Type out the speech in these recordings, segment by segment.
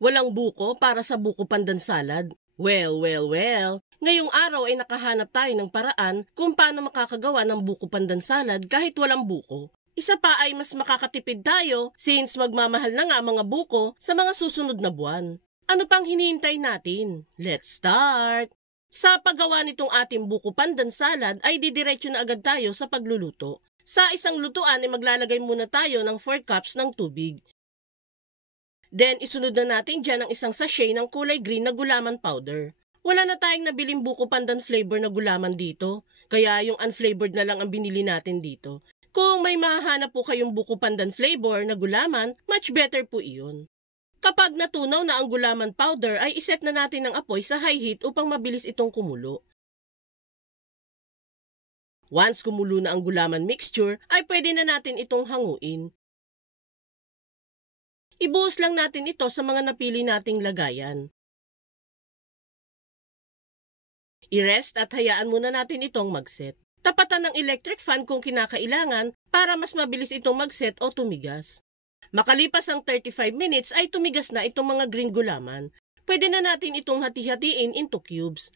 Walang buko para sa buko pandan salad. Well. Ngayong araw ay nakahanap tayo ng paraan kung paano makakagawa ng buko pandan salad kahit walang buko. Isa pa ay mas makakatipid tayo since magmamahal na nga mga buko sa mga susunod na buwan. Ano pang hinihintay natin? Let's start! Sa paggawa nitong ating buko pandan salad ay didiretso na agad tayo sa pagluluto. Sa isang lutuan ay maglalagay muna tayo ng 4 cups ng tubig. Then, isunod na natin dyan ang isang sachet ng kulay green na gulaman powder. Wala na tayong nabiling buko pandan flavor na gulaman dito, kaya yung unflavored na lang ang binili natin dito. Kung may mahahanap po kayong buko pandan flavor na gulaman, much better po iyon. Kapag natunaw na ang gulaman powder, ay iset na natin ang apoy sa high heat upang mabilis itong kumulo. Once kumulo na ang gulaman mixture, ay pwede na natin itong hanguin. Ibuhos lang natin ito sa mga napili nating lagayan. I-rest at hayaan muna natin itong mag-set. Tapatan ng electric fan kung kinakailangan para mas mabilis itong mag-set o tumigas. Makalipas ang 35 minutes ay tumigas na itong mga green gulaman. Pwede na natin itong hati-hatiin into cubes.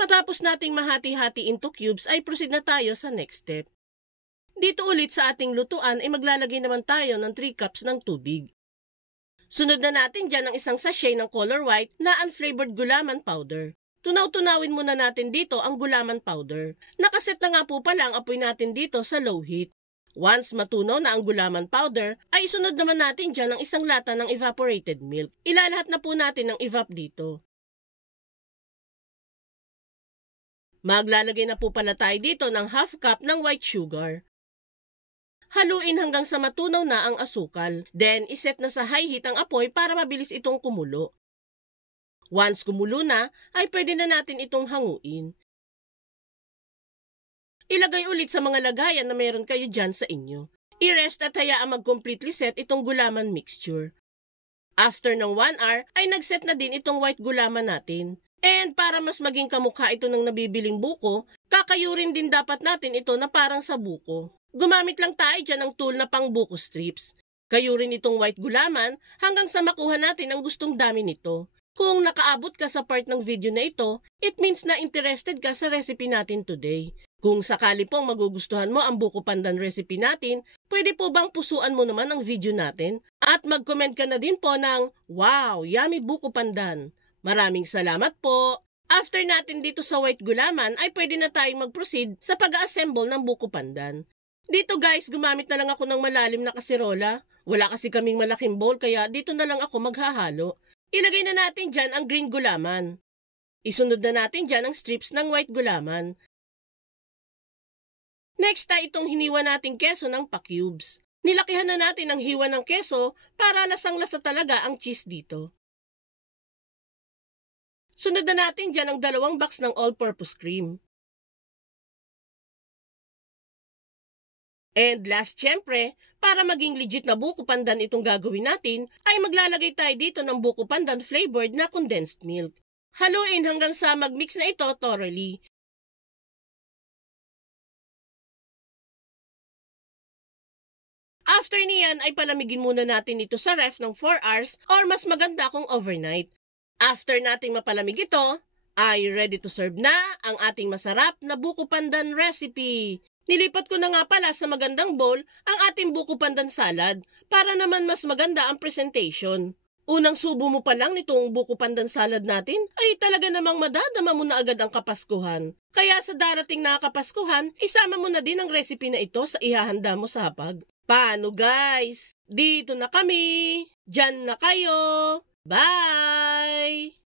Matapos nating mahati-hati into cubes ay proceed na tayo sa next step. Dito ulit sa ating lutuan ay maglalagay naman tayo ng 3 cups ng tubig. Sunod na natin dyan ang isang sachet ng color white na unflavored gulaman powder. Tunaw-tunawin muna natin dito ang gulaman powder. Nakaset na nga po pala ang apoy natin dito sa low heat. Once matunaw na ang gulaman powder, ay isunod naman natin dyan ang isang lata ng evaporated milk. Ilalahat na po natin ang evap dito. Maglalagay na po pala tayo dito ng half cup ng white sugar. Haluin hanggang sa matunaw na ang asukal. Then, iset na sa high heat ang apoy para mabilis itong kumulo. Once kumulo na, ay pwede na natin itong hanguin. Ilagay ulit sa mga lagayan na meron kayo dyan sa inyo. I-rest at hayaang mag-completely set itong gulaman mixture. After ng 1 hour, ay nag-set na din itong white gulaman natin. And para mas maging kamukha ito ng nabibiling buko, kakayurin din dapat natin ito na parang sa buko. Gumamit lang tayo dyan ng tool na pang buko strips. Kayurin itong white gulaman hanggang sa makuha natin ang gustong dami nito. Kung nakaabot ka sa part ng video na ito, it means na interested ka sa recipe natin today. Kung sakali pong magugustuhan mo ang buko pandan recipe natin, pwede po bang pusuan mo naman ang video natin? At mag-comment ka na din po ng, "Wow, yummy buko pandan." Maraming salamat po! After natin dito sa white gulaman, ay pwede na tayong mag-proceed sa pag-assemble ng buko pandan. Dito guys, gumamit na lang ako ng malalim na kasirola. Wala kasi kaming malaking bowl kaya dito na lang ako maghahalo. Ilagay na natin dyan ang green gulaman. Isunod na natin dyan ang strips ng white gulaman. Next ay itong hiniwa nating keso ng pa-cubes. Nilakihan na natin ang hiwa ng keso para lasang-lasa talaga ang cheese dito. Sunod na natin dyan ang 2 box ng all-purpose cream. And last, syempre, para maging legit na buko pandan itong gagawin natin, ay maglalagay tayo dito ng buko pandan flavored na condensed milk. Haluin hanggang sa magmix na ito thoroughly. After niyan ay palamigin muna natin ito sa ref ng 4 hours or mas maganda kung overnight. After nating mapalamig ito, ay ready to serve na ang ating masarap na buko pandan recipe. Nilipat ko na nga pala sa magandang bowl ang ating buko pandan salad para naman mas maganda ang presentation. Unang subo mo pa lang nitong buko pandan salad natin ay talaga namang madadama mo na agad ang Kapaskuhan. Kaya sa darating na Kapaskuhan, isama mo na din ang recipe na ito sa ihahanda mo sa hapag. Paano guys? Dito na kami! Diyan na kayo! Bye!